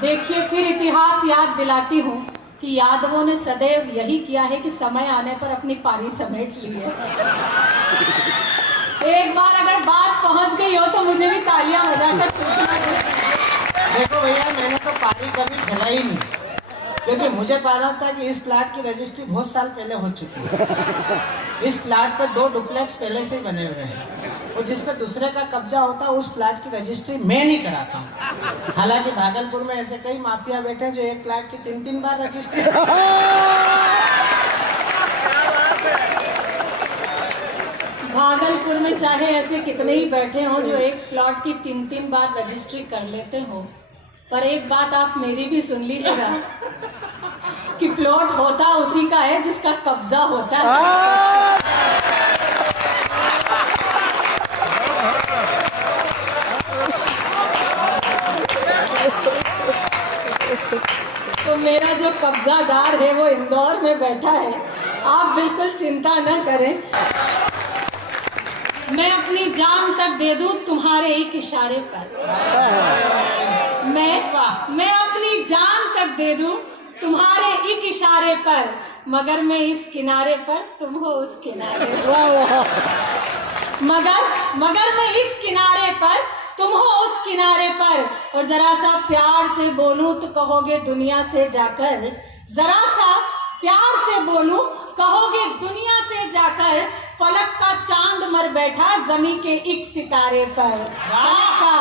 देखिए, फिर इतिहास याद दिलाती हूँ कि यादवों ने सदैव यही किया है कि समय आने पर अपनी पारी समेट ली है। एक बार अगर बात पहुंच गई हो तो मुझे भी तालियां बजाकर पूछना चाहिए। देखो भैया, मैंने तो पारी कभी खेला ही नहीं, क्योंकि मुझे पता था कि इस प्लाट की रजिस्ट्री बहुत साल पहले हो चुकी है। इस प्लाट पर 2 डुप्लेक्स पहले से ही बने हुए हैं, और जिस पे दूसरे का कब्जा होता है उस प्लाट की रजिस्ट्री मैं नहीं कराता हूँ। हालांकि भागलपुर में ऐसे कई माफिया बैठे हैं जो एक प्लाट की 3-3 बार रजिस्ट्री। भागलपुर में चाहे ऐसे कितने ही बैठे हों जो एक प्लॉट की 3-3 बार रजिस्ट्री कर लेते हो, पर एक बात आप मेरी भी सुन लीजिएगा कि प्लॉट होता उसी का है जिसका कब्जा होता है। तो मेरा जो कब्जादार है वो इंदौर में बैठा है, आप बिल्कुल चिंता न करें। मैं अपनी जान तक दे दूं तुम्हारे एक इशारे पर। मैं अपनी जान तक दे दूं तुम्हारे एक इशारे पर, मगर मैं इस किनारे पर, तुम हो उस किनारे पर। मगर मैं इस किनारे पर, तुम हो उस किनारे पर। और जरा सा प्यार से बोलूं तो कहोगे दुनिया से जाकर, जरा सा प्यार से बोलूं कहोगे दुनिया से जाकर, फलक का चांद मर बैठा जमी के एक सितारे पर। फलक का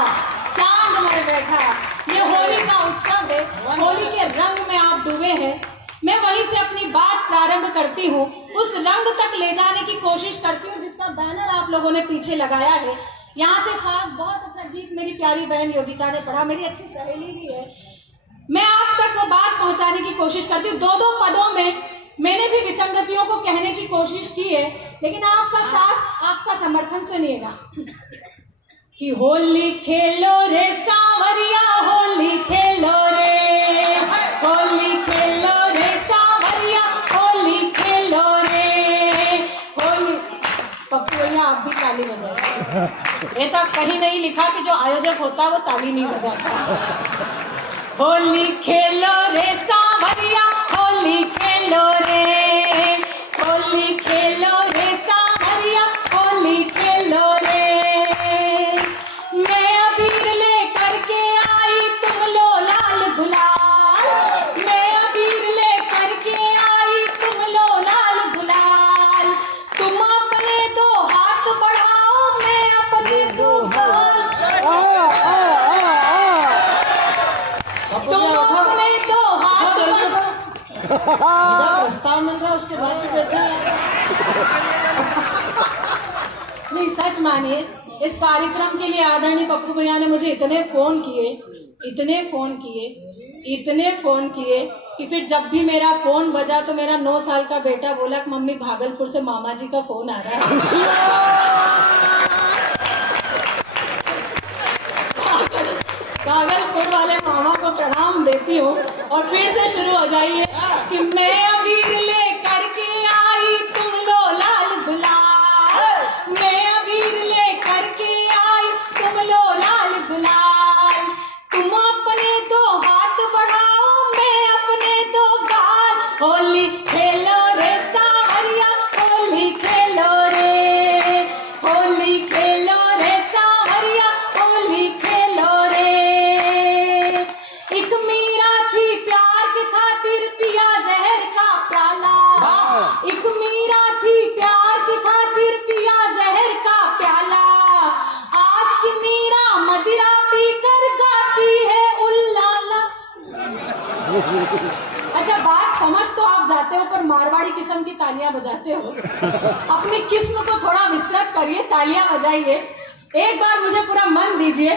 चांद मर बैठा। ये होली का उत्सव है, होली के रंग में आप डूबे हैं। मैं वहीं से अपनी बात प्रारंभ करती हूँ, उस रंग तक ले जाने की कोशिश करती हूँ जिसका बैनर आप लोगों ने पीछे लगाया है। यहाँ से खास बहुत अच्छा गीत मेरी प्यारी बहन योगिता ने पढ़ा, मेरी अच्छी सहेली भी है। मैं आप तक वो बात पहुंचाने की कोशिश करती हूँ। 2-2 पदों में मैंने भी विसंगतियों को कहने की कोशिश की है, लेकिन आपका साथ, आपका समर्थन सुनिएगा। कि होली खेलो रे सांवरिया, होली खेलो रे, होली खेलो रे सांवरिया, होली खेलो रे, होली। पप्पू भैया आप भी ताली बजाओ। ऐसा कहीं नहीं लिखा कि जो आयोजक होता है वो ताली नहीं बजाता। होली खेलो रे सांवरिया, होली खेलो रे, होली खेलो रे सांवरिया, होली खेलो रे। मैं अबीर ले करके आई, तुम लो लाल गुलाल। मैं अबीर ले करके आई, तुम लो लाल गुलाल। तुम अपने 2 हाथ बढ़ाओ, मैं अपने 2 गाल। तुम अपने 2 हाथ प्रस्ताव मिल रहा है, उसके बाद भी बैठे नहीं, सच मानिए, इस कार्यक्रम के लिए आदरणीय पप्पू भैया ने मुझे इतने फोन किए कि फिर जब भी मेरा फोन बजा तो मेरा 9 साल का बेटा बोला कि मम्मी भागलपुर से मामा जी का फोन आ रहा है। भागलपुर वाले मामा को प्रणाम देती हूँ और फिर से शुरू हो जाइए कि मैं अबीर ले करके आई, तुम लो लाल गुलाल। मैं अबीर ले करके आई, तुम लो लाल गुलाल। तुम अपने 2 हाथ बढ़ाओ, मैं अपने 2 गाल। होली खेलो रे सांवरिया, होली खेलो रे, होली खेलो रे सांवरिया, होली खेलो रे। एक मीरा थी प्यार की खातिर पिया जहर का प्याला। एक मीरा थी प्यार की खातिर पिया जहर का प्याला। आज की मीरा मदिरा पीकर गाती है उल्लाला। अच्छा, बात समझ तो आप जाते हो, पर मारवाड़ी किस्म की तालियां बजाते हो। अपनी किस्म को थोड़ा विस्तृत करिए, तालियां बजाइए। एक बार मुझे पूरा मन दीजिए,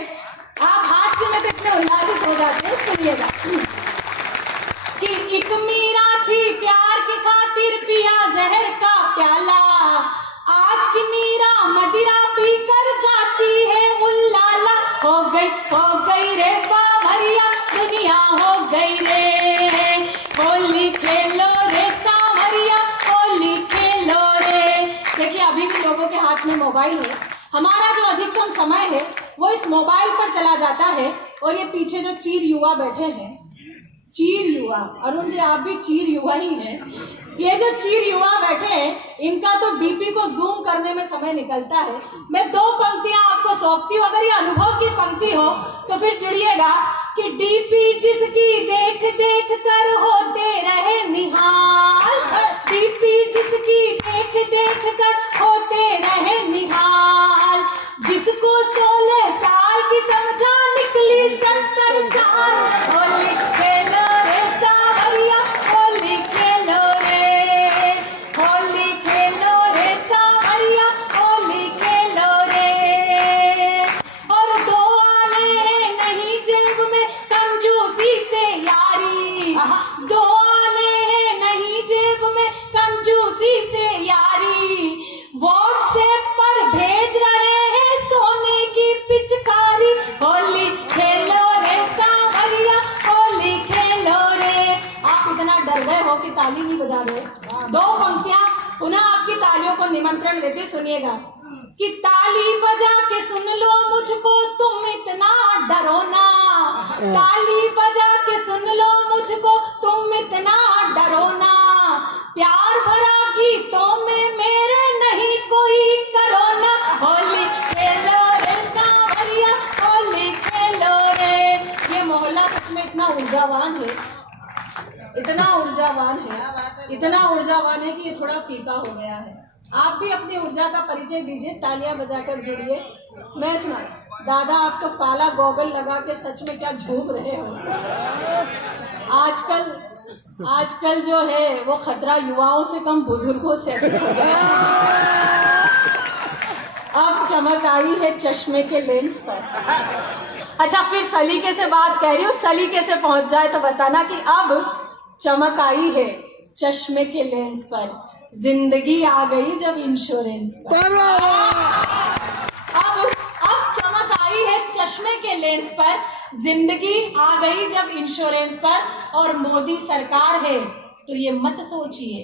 आप हास्य में तो इतने उल्लासित हो जाते हैं। सुनिएगा कि एक मीरा थी प्यार की खातिर पिया जहर का प्याला। आज की मीरा मदिरा पीकर गाती है उल्लाला। हो गई रे बावरिया, दुनिया हो गई रे। होली खेलो रे सांवरिया, होली खेलो रे। देखिए, अभी भी लोगों के हाथ में मोबाइल है। हमारा जो अधिकतम समय है वो इस मोबाइल पर चला जाता है। और ये पीछे जो चीर युवा बैठे हैं, चीर युवा, अरुण जी आप भी चीर युवा ही हैं। ये जो चीर युवा बैठे हैं, इनका तो डीपी को जूम करने में समय निकलता है। मैं 2 पंक्तियां आपको सौंपती हूँ, अगर ये अनुभव की पंक्ति हो तो फिर चिड़िएगा कि डीपी जिसकी देख देख कर होते रहे निहाल, डीपी जिसकी देख देख कर होते रहे निहाल, जिसको 16 साल की समझा निकली 70 साल, होली खेलो रे सावरिया, होली खेलो रे, होली खेलो रे सावरिया, होली खेलो रे। और 2 आने हैं नहीं जेब में कंजूसी से यारी, 2 आने हैं नहीं जेब में कंजूसी से यारी, व्हाट्सएप पर भेज रहे हैं सोने की पिचकारी, होली खेलो रे सावरिया, होली खेलो रे। आप इतना डर गए हो कि ताली नहीं बजा रहे। 2 पंक्तियां पुनः आपकी तालियों को निमंत्रण देते सुनिएगा कि ताली बजा के सुन लो मुझको तुम इतना डरो ना, ताली बजा के सुन लो मुझको तुम इतना डरो ना, प्यार भरा गीतों में मेरे नहीं कोई करो ना, होली खेलो रे सावरिया, होली खेलो रे। ये मोहल्ला सच में इतना ऊर्जावान है, इतना ऊर्जावान है, इतना ऊर्जावान है कि ये थोड़ा फीका हो गया है। आप भी अपनी ऊर्जा का परिचय दीजिए, तालियां बजाकर जुड़िए। मैं सुना दादा आप तो काला गॉगल लगा के सच में क्या झूम रहे हो। आजकल जो है वो खतरा युवाओं से कम बुजुर्गों से अधिक हो गया। अब चमक आई है चश्मे के लेंस पर। अच्छा फिर सलीके से बात कह रही हूँ, सलीके से पहुंच जाए तो बताना कि अब चमक आई है चश्मे के लेंस पर, जिंदगी आ गई जब इंश्योरेंस पर। अब चमक आई है चश्मे के लेंस पर, जिंदगी आ गई जब इंश्योरेंस पर, और मोदी सरकार है तो ये मत सोचिए,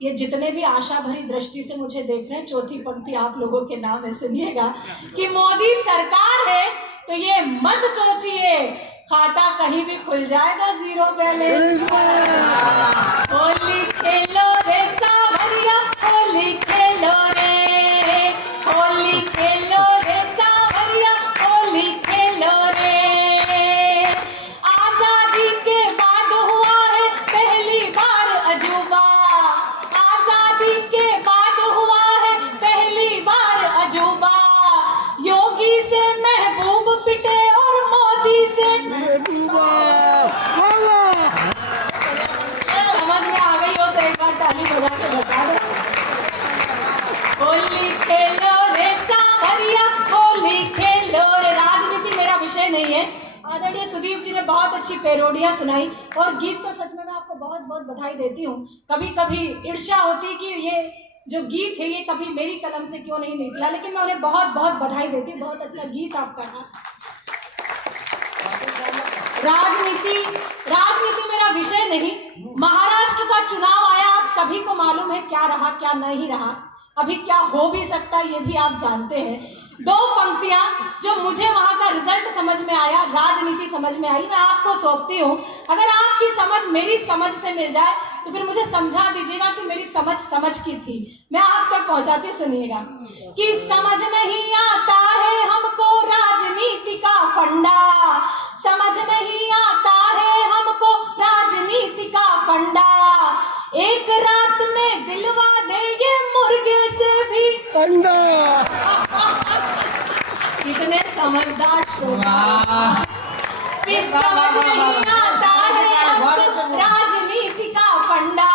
ये जितने भी आशा भरी दृष्टि से मुझे देख रहे हैं, 4थी पंक्ति आप लोगों के नाम है, सुनिएगा कि मोदी सरकार है तो ये मत सोचिए खाता कहीं भी खुल जाएगा 0 बैलेंस पर। होली खेलो रे सावरिया, होली खेलो रे, होली खेलो रे सावरिया, होली खेलो रे। आजादी के बाद हुआ है पहली बार अजूबा, आजादी के बाद हुआ है पहली बार अजूबा, योगी से महबूब पिटे और मोदी से समझ में आ गई हो तो एक बार ताली बजा के बता दो। होली खेलो रे सावरिया, होली खेलो रे। राजनीति मेरा विषय नहीं है। आदरणीय सुदीप जी ने बहुत अच्छी पेरोडियां सुनाई, और गीत तो सच में मैं आपको बहुत बहुत बधाई देती हूँ। कभी कभी ईर्ष्या होती कि ये जो गीत है ये कभी मेरी कलम से क्यों नहीं निकला, लेकिन मैं उन्हें बहुत बहुत बधाई देती हूँ। बहुत अच्छा गीत आपका था। राजनीति मेरा विषय नहीं। महाराष्ट्र का चुनाव आया, आप सभी को मालूम है क्या रहा क्या नहीं रहा, अभी क्या हो भी सकता है ये भी आप जानते हैं। 2 पंक्तियां जो मुझे वहां का रिजल्ट समझ में आया, राजनीति समझ में आई, मैं आपको सौंपती हूँ। अगर आपकी समझ मेरी समझ से मिल जाए तो फिर मुझे समझा दीजिएगा कि मेरी समझ की थी। मैं आप तक पहुंचाती, सुनिएगा कि समझ नहीं आता है हमको राजनीति का फंडा, समझ नहीं आता है हमको राजनीति का फंडा, एक रात में दिलवा दे ये मुर्गे से भी अंडा। कितने समझदार श्रोता। समझ नहीं आता है हमको राजनीति का फंडा,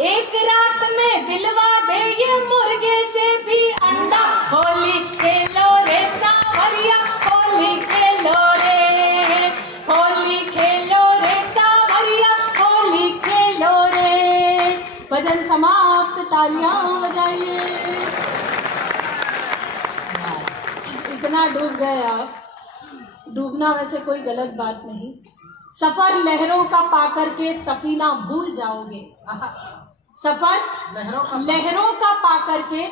एक रात में दिलवा दे ये मुर्गे से भी अंडा, होली खेलो रे सावरिया, होली खेलो रे, होली खेलो रे सावरिया, होली खेलो रे। भजन समाप्त, तालियां बजाइए। इतना डूब गए आप। डूबना वैसे कोई गलत बात नहीं, सफर लहरों का पाकर के सफीना भूल जाओगे। सफर लहरों का पाकर के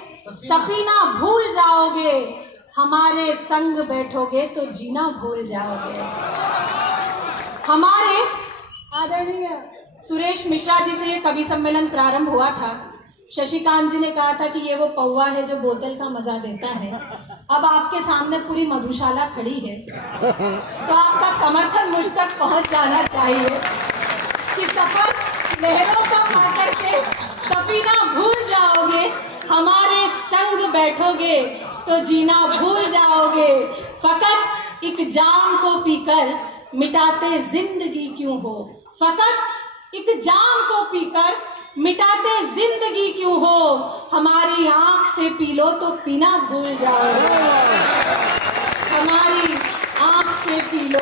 सफीना भूल जाओगे, हमारे संग बैठोगे तो जीना भूल जाओगे। हमारे आदरणीय सुरेश मिश्रा जी से ये कवि सम्मेलन प्रारंभ हुआ था। शशिकांत जी ने कहा था कि ये वो पौवा है जो बोतल का मजा देता है। अब आपके सामने पूरी मधुशाला खड़ी है, तो आपका समर्थन मुझ तक पहुंच जाना चाहिए कि सफर लहरों का पाकर के सफीना भूल जाओगे, हमारे संग बैठोगे तो जीना भूल जाओगे। फकत एक जाम को पीकर मिटाते जिंदगी क्यों हो, फकत एक जाम को पीकर मिटाते जिंदगी क्यों हो, हमारी आंख से पी लो तो पीना भूल जाओगे, हमारी आंख से पी लो